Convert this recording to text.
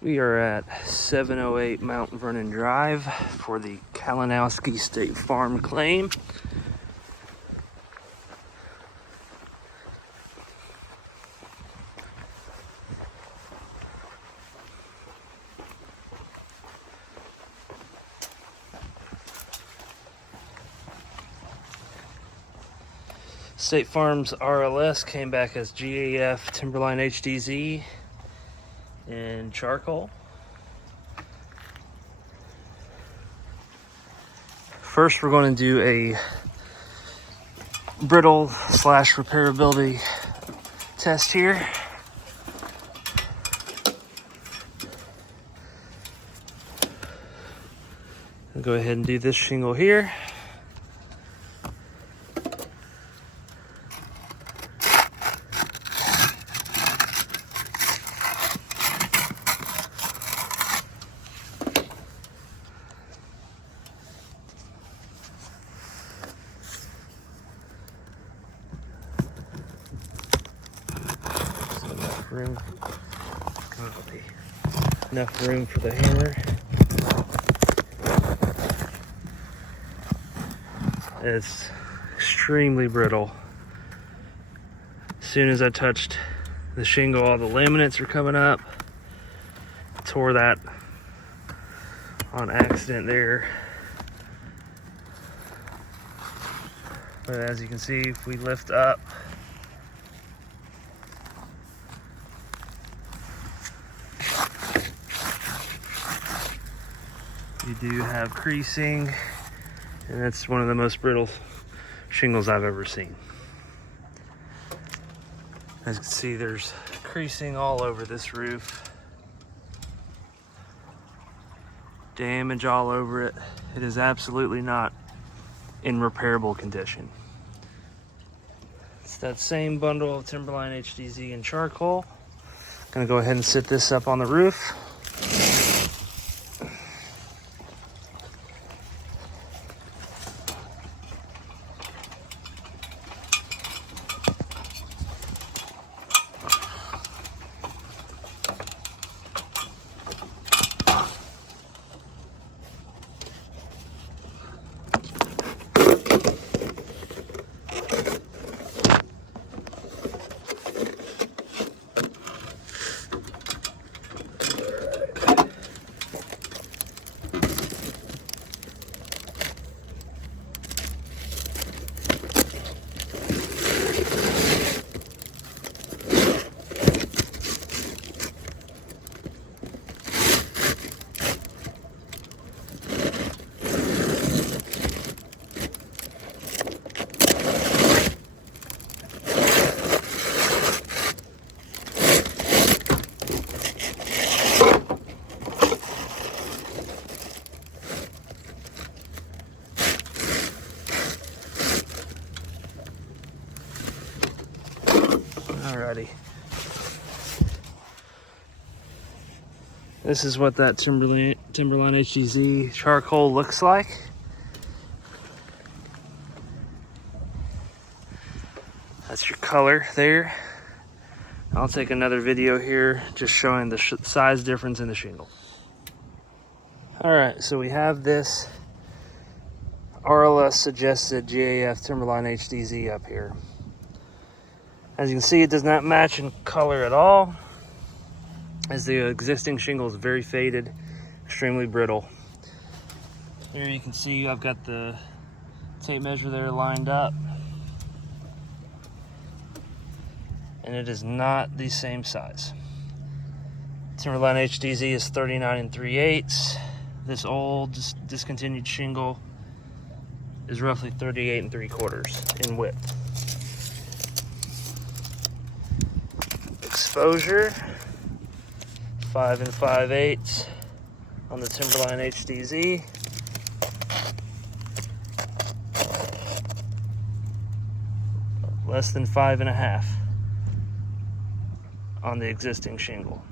We are at 708 Mount Vernon Drive for the Kalinowski State Farm claim. State Farm's RLS came back as GAF Timberline HDZ in charcoal. First, we're going to do a brittle / repairability test here. I'll go ahead and do this shingle here. Enough room for the hammer. It's extremely brittle. As soon as I touched the shingle, all the laminates are coming up. Tore that on accident there. But as you can see, if we lift up, you do have creasing, and that's one of the most brittle shingles I've ever seen. As you can see, there's creasing all over this roof. Damage all over it. It is absolutely not in repairable condition. It's that same bundle of Timberline HDZ and charcoal. Gonna go ahead and sit this up on the roof. Alrighty. This is what that Timberline HDZ charcoal looks like. That's your color there. I'll take another video here just showing the size difference in the shingle. Alright, so we have this RLS suggested GAF Timberline HDZ up here. As you can see, it does not match in color at all, as the existing shingle is very faded, extremely brittle. Here you can see I've got the tape measure there lined up, and it is not the same size. Timberline HDZ is 39 3/8. This old discontinued shingle is roughly 38 3/4 in width. Exposure 5 5/8 on the Timberline HDZ. Less than 5 1/2 on the existing shingle.